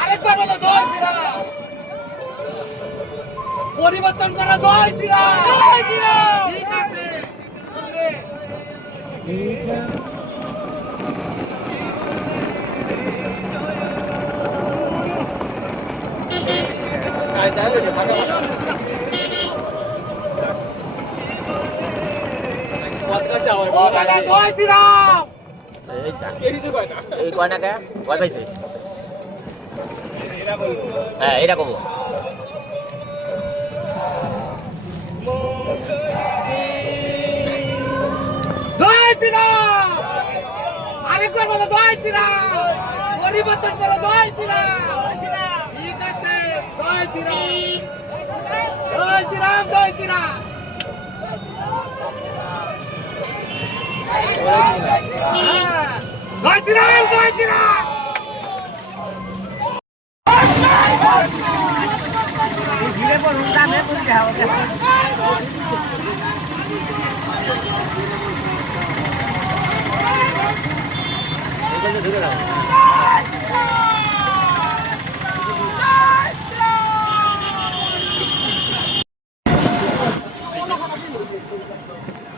আরেকবার বলো জয় শ্রীরাম। পরিবর্তন করা জয় শ্রীরাম। জয় শ্রীরাম। ঠিক আছে জয় শ্রীরাম। এই কয় না কে কয় পাইছে হ্যাঁ এটা কব জয় শ্রীরাম। আরেকবার বলো জয় শ্রীরাম। পরিবর্তন করো জয় শ্রীরাম। ঠিক আছে জয় শ্রীরাম। জয় শ্রীরাম। জয় শ্রীরাম। জয় শ্রীরাম। জয় শ্রীরাম।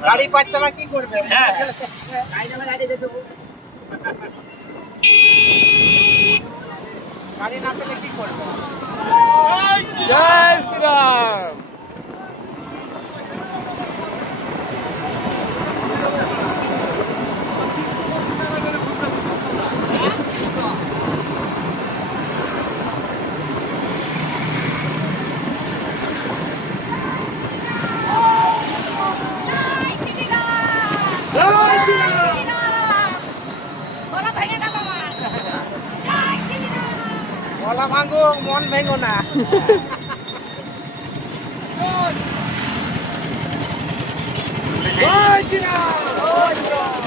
গাড়ি পাচ্ছে না কি করবে? গাড়ি না পেলে কি করবে? জয় শ্রীরাম। গলা ভাঙো মন ভেঙো না। জয় শ্রীরাম। জয় শ্রীরাম।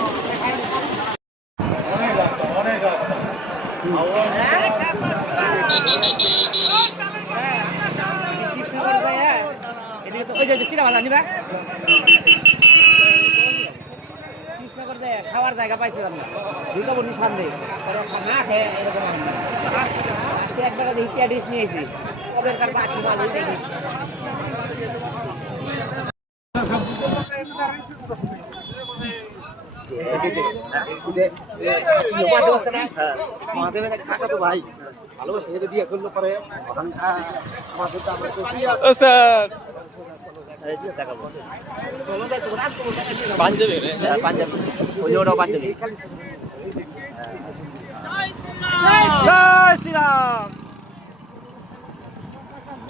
খাওয়ার জায়গা পাইছিলাম না দুটো বন্ধু সামনে না খেয়ে এরকম আজকে একবার হিটিয়া ডিশ নিয়েছি ওদের কার বাকি মাঝে দেখি ভাই ভালোবাসে বিয়ে করলো পরে ও স্যার পাঞ্জাবি পাঞ্জাবি ওই ওটাও পাঞ্জাবি জয় শ্রীরাম।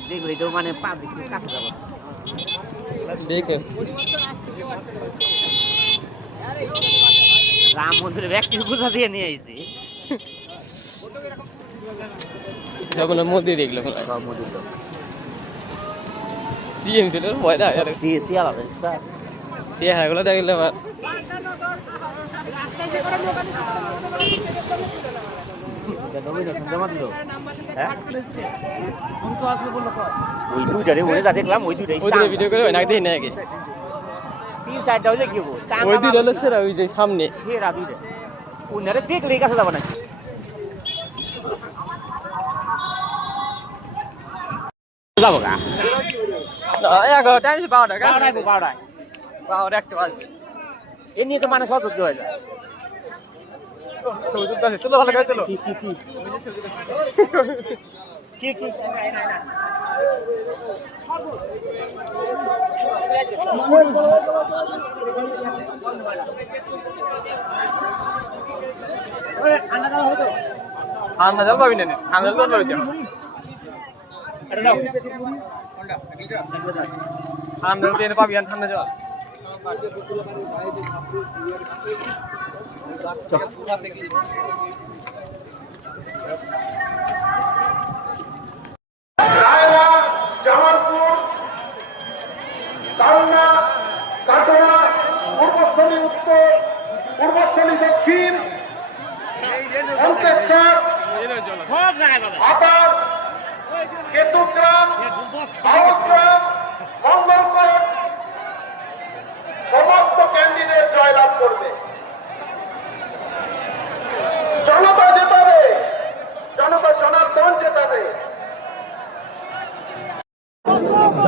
দেখলি তো মানে পা দিকে কাছে যাবো দেখে রাম মন্দিরের ব্যক্তি পূজা দিয়ে নিয়ে আইছি যখন মোদি দেখলো মন্দির তো টিএম ছিল ভয় না টিএসি আলাদা স্যার চেহারাগুলো দেখলে আবার জমা দিল হ্যাঁ ওই দুইটারে ওই যা দেখলাম ওই দুইটাই ওই দিনে ভিডিও করে না দেখি না আগে তিন চারটা হইলে কি হবো ওই দুইটা হলো সেরা ওই যে সামনে সেরা দুইটা ওনারে দেখলেই কাছে যাবো নাকি যাবো গা 11টায় 12টা বারোটায় 12টা একটা বাজবে এ নিয়ে তো মানুষ অসহ্য হয়ে যায় ছবি তুলতে আছে চলো ভালো করে চলো কি ঠান্ডা জল পাবি না ঠান্ডা জল পাবি ঠান্ডা জল পাবি ঠান্ডা জল জামালপুর কালনা কাটোয়া পূর্বস্থলী উত্তর পূর্বস্থলী দক্ষিণ অন্তেশ্বর আবার কেতুগ্রাম বাউগ্রাম মঙ্গলকোট সমস্ত ক্যান্ডিডেট জয়লাভ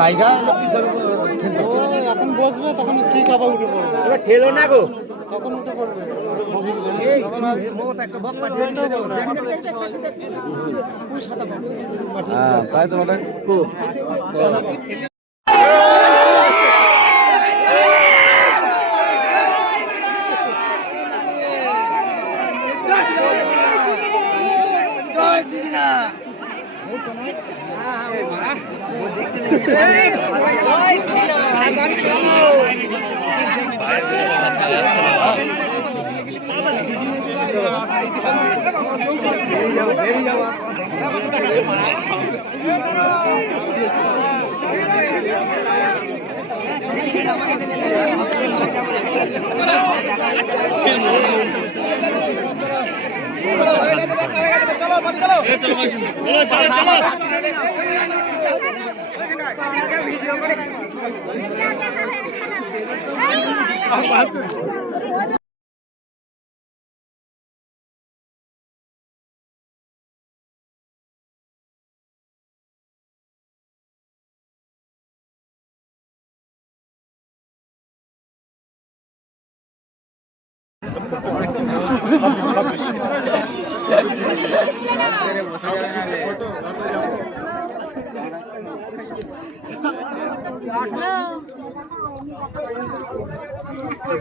জায়গা এখন বসবে তখন ঠিক আবার উঠে পড়বে এবার ঠেলো না গো তখন উঠে পড়বে তাই তো বলে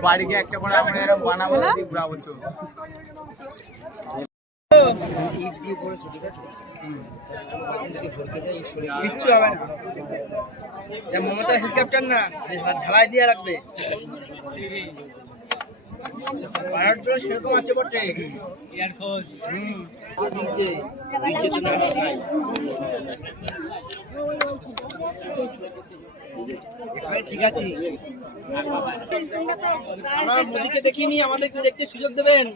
বাড়ি গিয়ে একটা করে আমরা এরকম বানাবো ঘুরাবো চল কিচ্ছু হবে না মমতা হেলিকপ্টার না ঢালাই দিয়ে রাখবে সেরকম আছে বটে ঠিক আছে আমরা মোদিকে দেখিনি আমাদের দেখতে সুযোগ দেবেন।